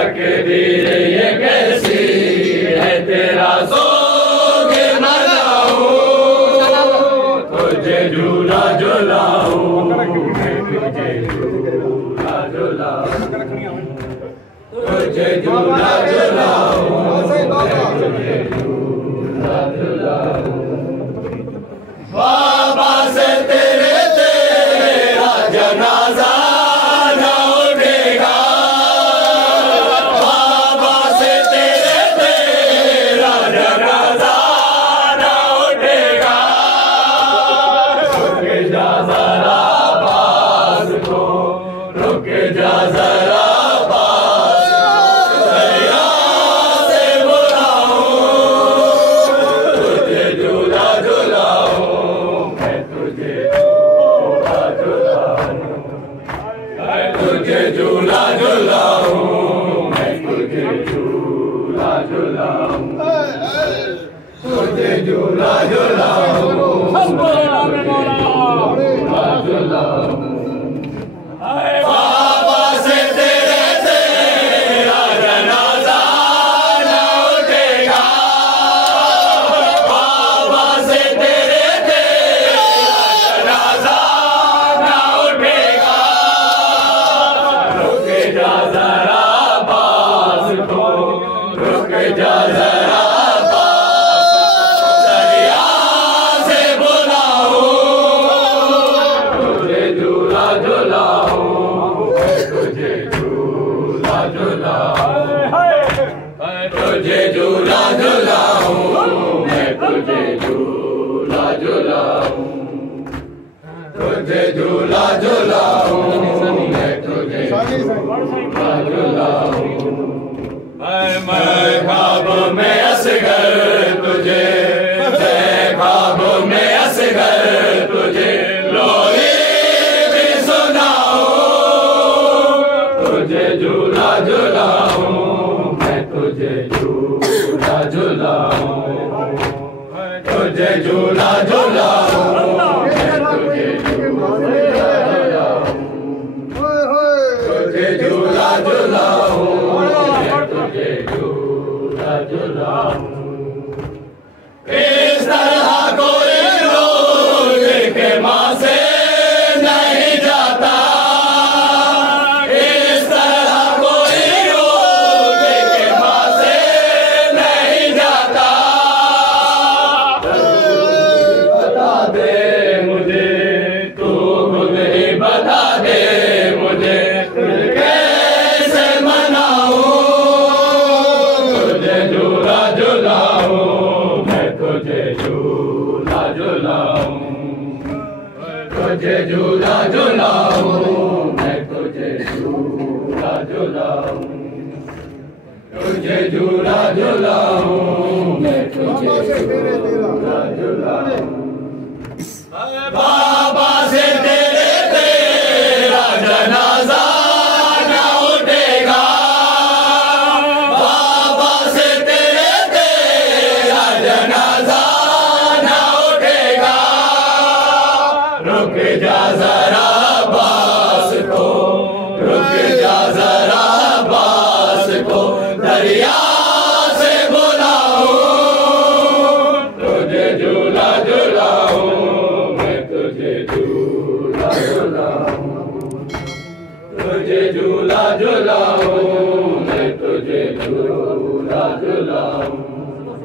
तकदीर ये कैसी है तेरा सोग न जाऊं, तुझे झूला झुलाऊं, तुझे झूला झुलाऊं, तुझे झूला झुलाऊं, तुझे झूला झुलाऊं। बाबा से तेरे तेरा जनाजा न उठेगा, बाबा से तेरे तेरा जनाजा न उठेगा। रुक जा जरा पास को, रुक जा जरा पास, दरिया से बुलाऊं, तुझे झूला झुलाऊं, मैं तुझे झूला झुलाऊं, मैं तुझे झूला झुलाऊं, मैं तुझे झूला झुलाऊं, तुझे झूला झुलाऊं, झूला झुलाऊं। बाबा से तेरे तेरा जनाजा न उठेगा, बाबा से तेरे तेरा जनाजा न उठेगा। रुक जा जरा पास को, रुक जा जरा पास, दरिया से बुलाऊं, तुझे झूला झुलाऊं, तुझे झूला झुलाऊं, तुझे झूला झुलाऊं, मैं तुझे झूला झुलाऊं, तुझे झूला झुलाऊं, मैं तुझे झूला झुलाऊं। मैं ख्वाब में असगर तुझे, मैं ख्वाब में असगर तुझे लोरी भी सुनाऊं, तुझे झूला झुलाऊं, मैं तुझे झूला झुलाऊं, तुझे झूला झुलाऊं, मैं तुझे झूला झुलाऊं, तुझे झूला झुलाऊं, मैं तुझे झूला झुलाऊं। इस तरह कोई रोज के माँ से नहीं जाता, इस तरह कोई रोज के माँ से नहीं जाता। बता दे मुझे, तू खुद ही बता दे मुझे, कैसे मनाऊं, तुझे झूला झुलाऊं, मैं तुझे झूला झुलाऊं, तुझे झूला झुलाऊं, मैं तुझे झूला झुलाऊं, तुझे झूला झुलाऊं, मैं तुझे झूला झुलाऊं। बाबा से तेरे तेरा जनाजा न उठेगा, बाबा से तेरे तेरा जनाजा न उठेगा। रुक जा जरा पास को, रुक जा जरा पास को, दरिया से बुलाऊं, तुझे झूला झुलाऊं, मैं तुझे झूला झुलाऊं, तुझे झूला झुलाऊं, मैं तुझे झूला झुलाऊं।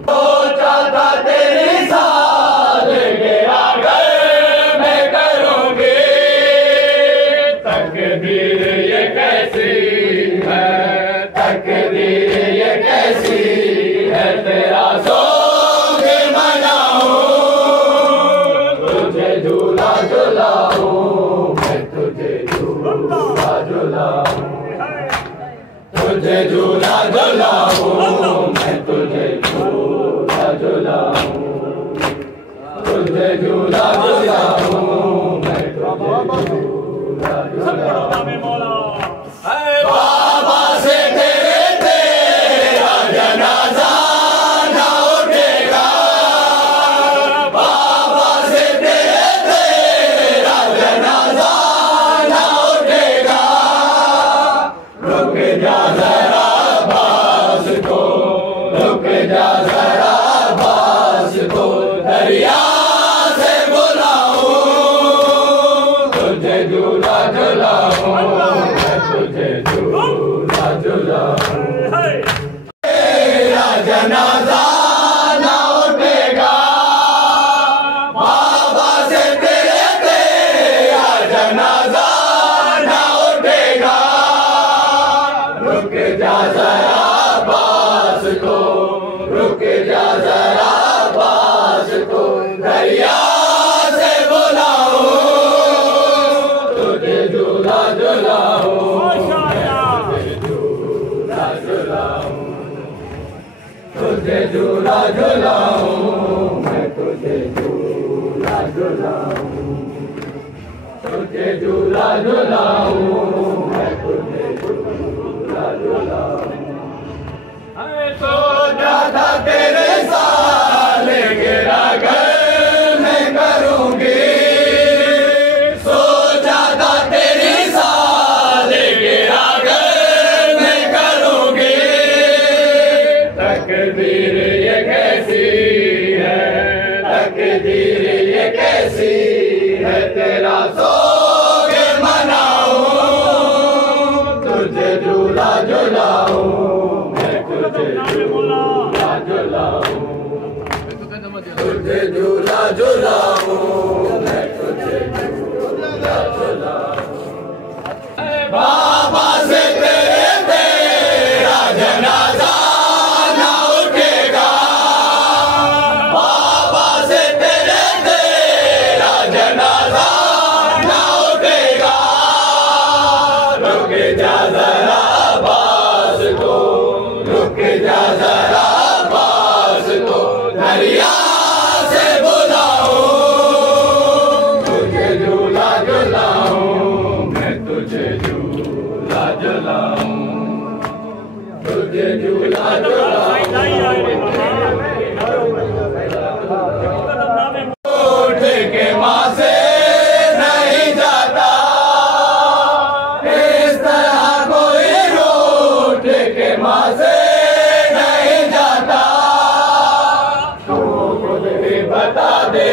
सोचा था तेरी सादगी अगर मैं करूंगी, तकदीर ये कैसी है, तकदीर ये कैसी है, तेरा सोग मनाऊं, तुझे झूला झुलाऊं, मैं तुझे झूला झुलाऊं, तुझे झूला झुलाऊं, मैं तुझे झूला झुलाऊं, तुझे झूला झुलाऊं, मैं तुझे झूला झुलाऊं। बाबा से तेरे तेरा जनाजा न उठेगा, बाबा से तेरे तेरा जनाजा न उठेगा। रुक जा जरा जा जरा पास को दरिया से बुलाऊं, तुझे झूला झुलाऊं, झूला झुलाऊं, तुझे झूला झुलाऊं, मैं तुझे झूला झुलाऊं, तुझे झूला झुलाऊं, मैं तुझे झूला झुलाऊं। सोचा था तेरे साथ गिरा घर में करूंगी, सोचा था तेरी साथ गिरा घर में करूंगी, तकदीर ये कैसी है, तकदीर ये कैसी है, तेरा सोगे मनाऊं, तुझे झूला झुलाऊं, तुझे झूला झुलाऊं, तुझे झूला झुलाऊं, मैं तुझे झूला झुलाऊं। बाबा से तेरा जनाजा ना उठेगा, बाबा से तेरा जनाजा ना उठेगा, रुक जा जरा पास को, रुक जा जरा पास को, दरिया से बुलाऊं, तुझे झूला झुलाऊं, मैं तुझे झूला झुलाऊं, तुझे झूला झुलाऊं। उठ के माँ से नहीं जाता, इस तरह कोई रूठ के माँ से बता दे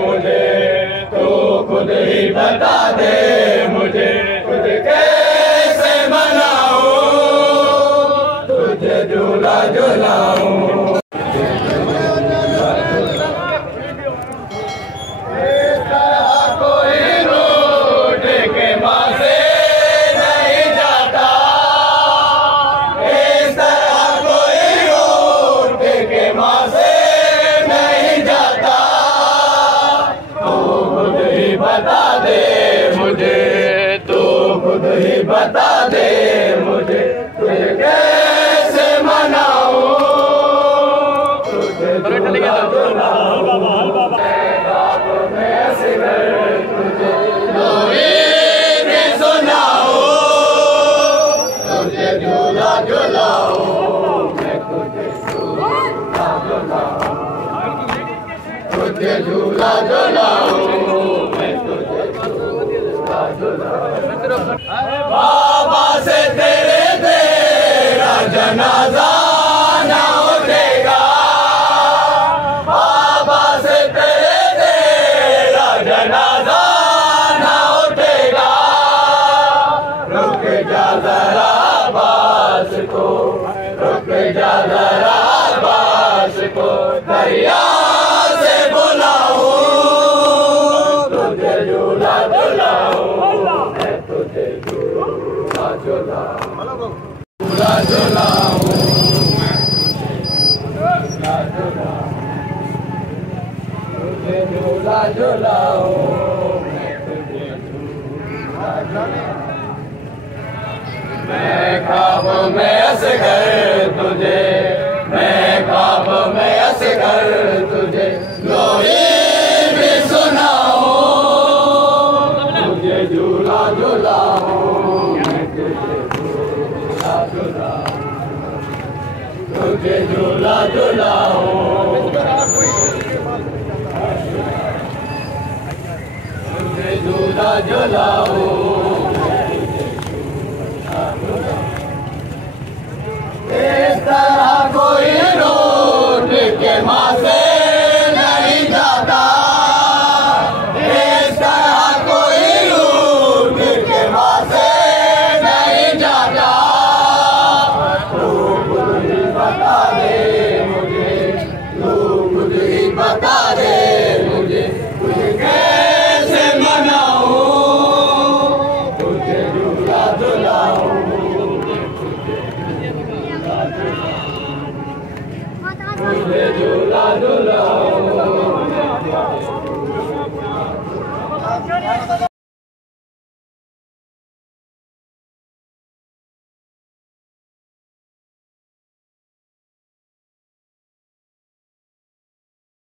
मुझे, तू खुद ही बता दे मुझे, तुझे कैसे मनाऊं, तुझे झूला झुलाऊं। इस तरह कोई रूठ के माँ से नहीं जाता, इस तरह कोई रूठ के माँ से बता दे मुझे, तू खुद ही बता दे मुझे, तुझे कैसे मनाऊं, तुझे झूला झुलाऊं, ख्वाब में सिगर तुझे लोरी भी सुनाऊं, तुझे झूला झुलाऊं, मैं तुझे झूला झुलाऊं, तुझे झूला झुलाऊं, बाबा से तेरा जनाजा ना उठेगा, बाबा से तेरा जनाजा ना उठेगा, रुक जा जरा पास को, रुक जा जरा पास को, दरिया से बुलाऊं, तुझे झूला झुलाऊं, तुझे झूला झुलाऊं, झूला झुलाऊं, झूला झुलाऊं, तुझे झूला झुलाऊं, मैं तुझे झूला झुलाऊं। मैं ख्वाब में असगर तुझे, मैं ख्वाब में असगर तुझे लोरी भी सुनाऊं, तुझे झूला झुलाऊं, मैं तुझे झूला झुलाऊं, तुझे झूला झुलाऊं, तुझे झूला झुलाऊं, इस तरह कोई रूठ के माँ से नहीं जाता, इस तरह कोई रूठ के माँ से नहीं जाता, तू खुद ही बता दे मुझे, तू खुद ही बता दे मुझे, तुझे कैसे मनाऊं, मुझे झूला झूला